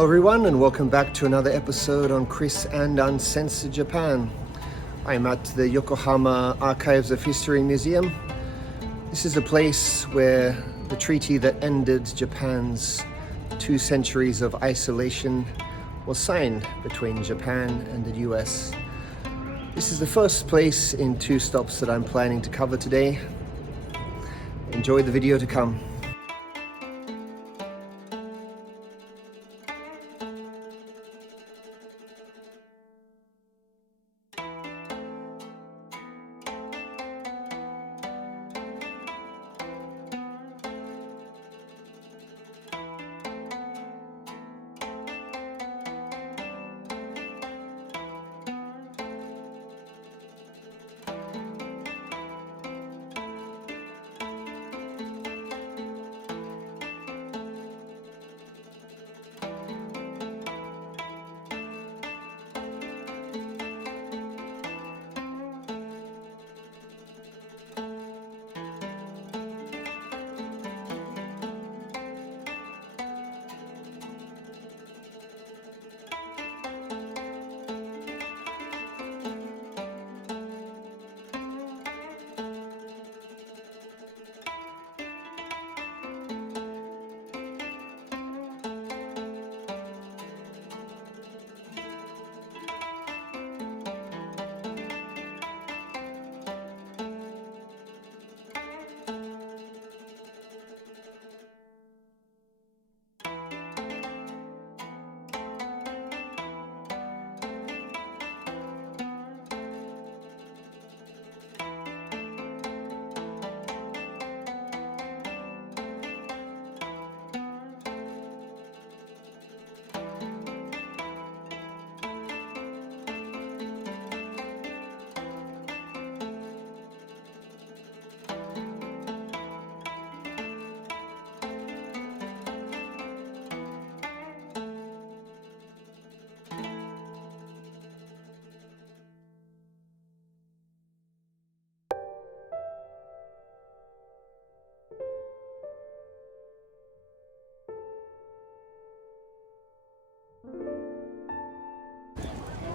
Hello everyone, and welcome back to another episode on Chris and Uncensored Japan. I'm at the Yokohama Archives of History Museum. This is a place where the treaty that ended Japan's 2 centuries of isolation was signed between Japan and the US. This is the first place in 2 stops that I'm planning to cover today. Enjoy the video to come.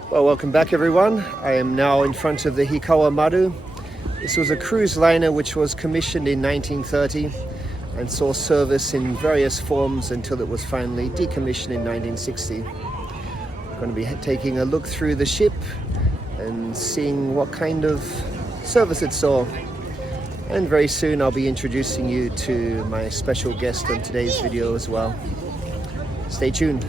Well, welcome back everyone. I am now in front of the Hikawa Maru. This was a cruise liner which was commissioned in 1930 and saw service in various forms until it was finally decommissioned in 1960. I'm going to be taking a look through the ship and seeing what kind of service it saw. And very soon I'll be introducing you to my special guest on today's video as well. Stay tuned.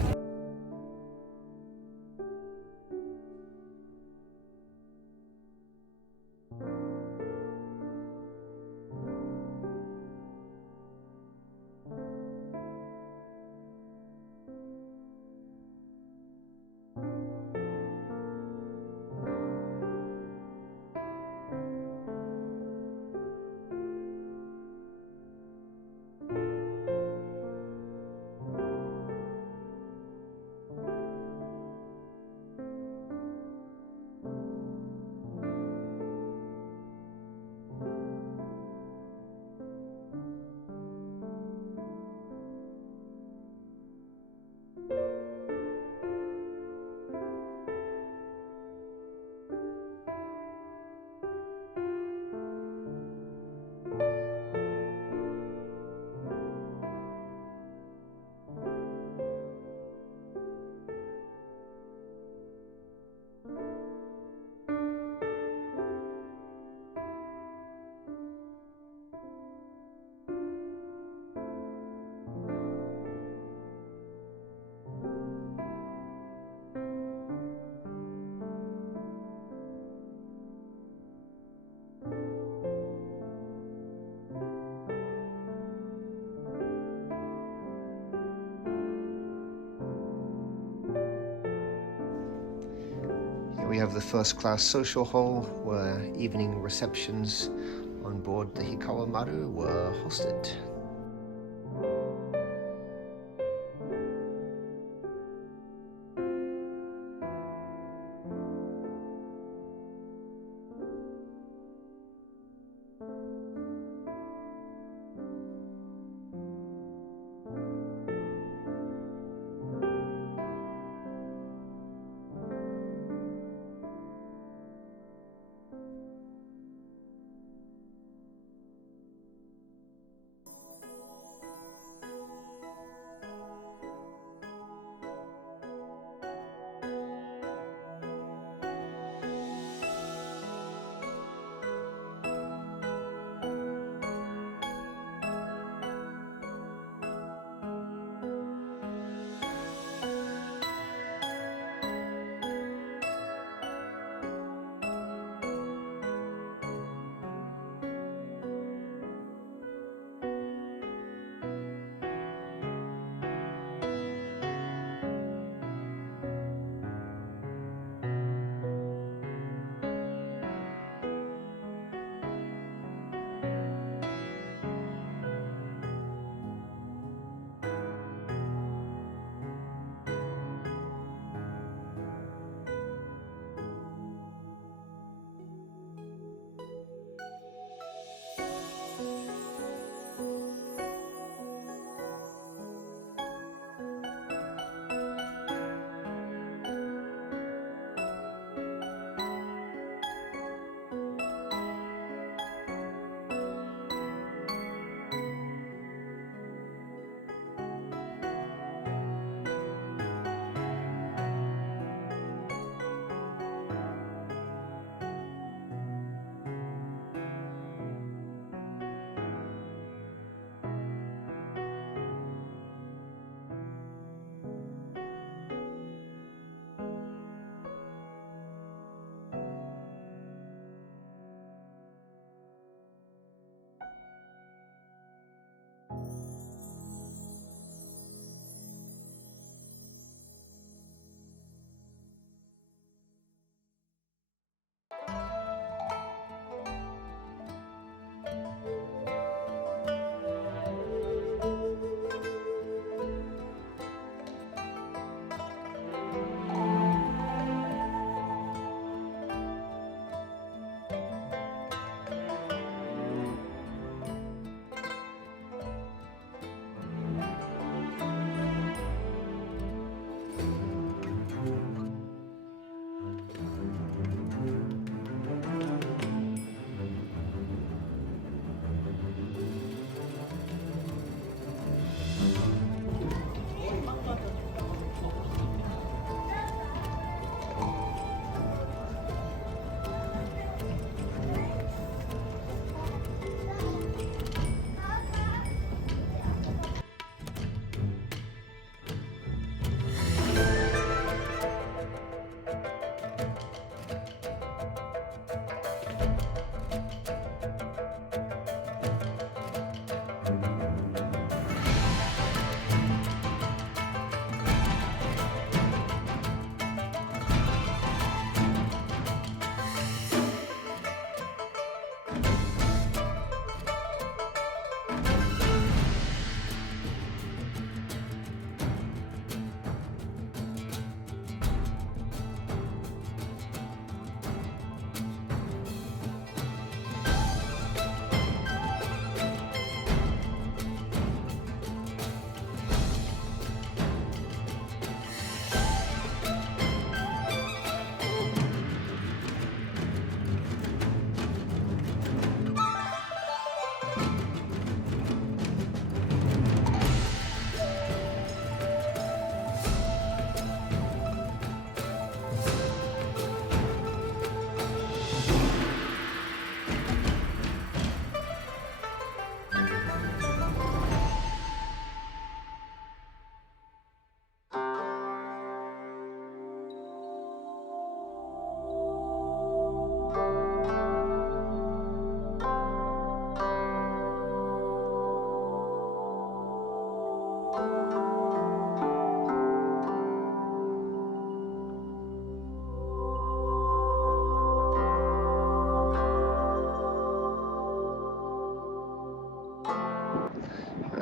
We have the first class social hall where evening receptions on board the Hikawa Maru were hosted.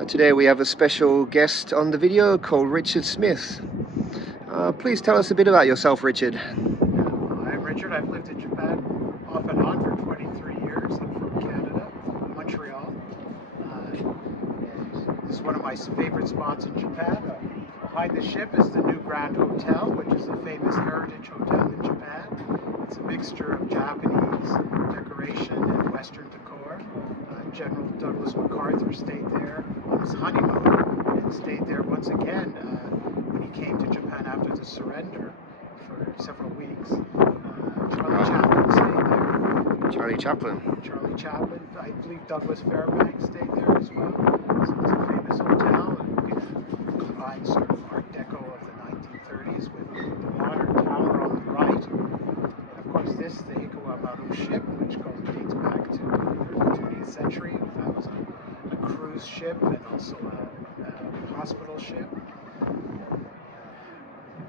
Today we have a special guest on the video called Richard Smith. Please tell us a bit about yourself, Richard. I'm Richard. I've lived in Japan off and on for 23 years. I'm from Canada, Montreal. This is one of my favorite spots in Japan. Behind the ship is the New Grand Hotel, which is a famous heritage hotel in Japan. It's a mixture of Japanese decoration and Western decor. General Douglas MacArthur stayed there on his honeymoon and stayed there once again when he came to Japan after the surrender for several weeks. Charlie Chaplin stayed there. Charlie Chaplin. Charlie Chaplin. I believe Douglas Fairbanks stayed there as well. So it's a famous hotel, and it combines sort of Art Deco of the 1930s with the modern tower on the right. And of course this, the Hikawa Maru ship, which dates back to the 20th century. That was a cruise ship and also a hospital ship.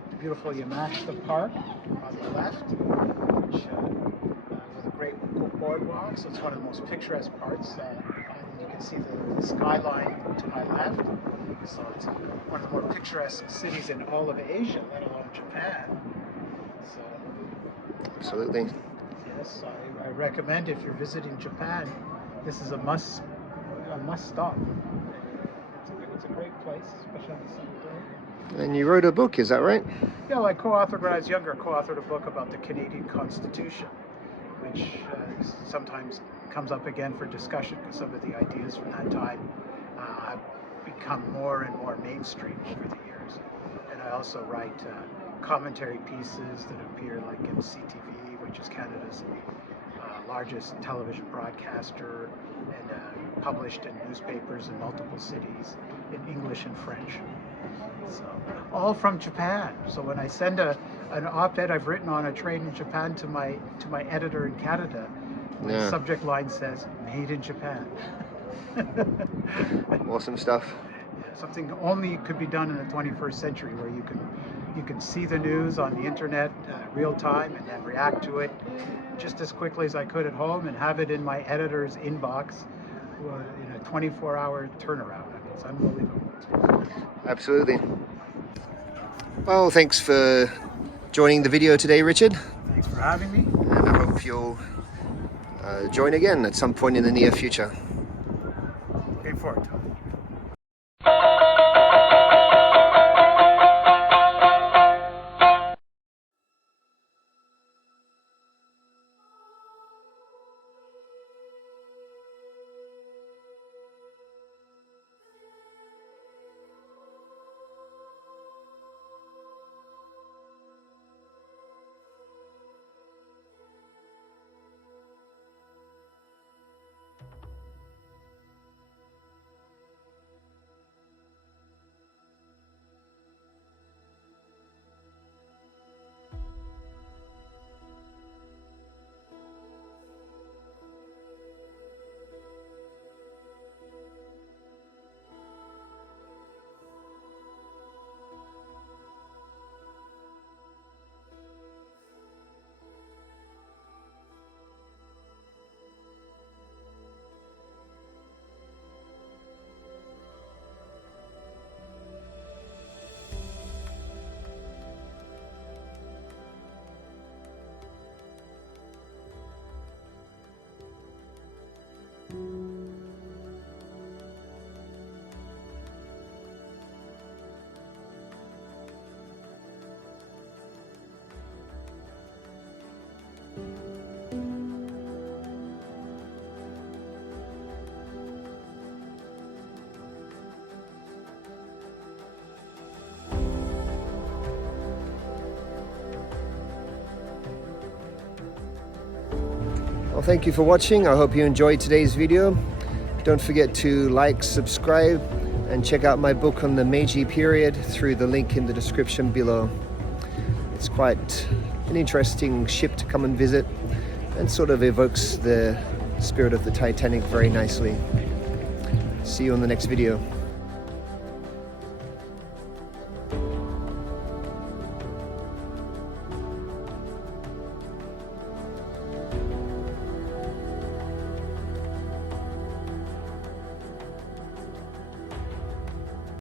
The beautiful Yamashita Park on the left, which with a great boardwalk, so it's one of the most picturesque parts. You can see the skyline to my left, so it's one of the more picturesque cities in all of Asia, let alone Japan. So, Absolutely. yes, I recommend if you're visiting Japan, this is a must stop. It's a great place, especially on the summer day. And you wrote a book, is that right? Yeah, well, when I was younger, co-authored a book about the Canadian Constitution, which sometimes comes up again for discussion because some of the ideas from that time have become more and more mainstream over the years. And I also write commentary pieces that appear like in CTV, which is Canada's largest television broadcaster, and published in newspapers in multiple cities in English and French. So, all from Japan. So when I send an op-ed I've written on a train in Japan to my editor in Canada, the subject line says "Made in Japan." Awesome stuff. Something only could be done in the 21st century, where you can see the news on the internet real time and then react to it just as quickly as I could at home and have it in my editor's inbox in a 24-hour turnaround. I mean, it's unbelievable. Absolutely. Well, thanks for joining the video today, Richard. Thanks for having me. And I hope you'll join again at some point in the near future. Looking forward to it. Well, thank you for watching. I hope you enjoyed today's video. Don't forget to like, subscribe, and check out my book on the Meiji Period through the link in the description below. It's quite an interesting ship to come and visit and sort of evokes the spirit of the Titanic very nicely. See you on the next video.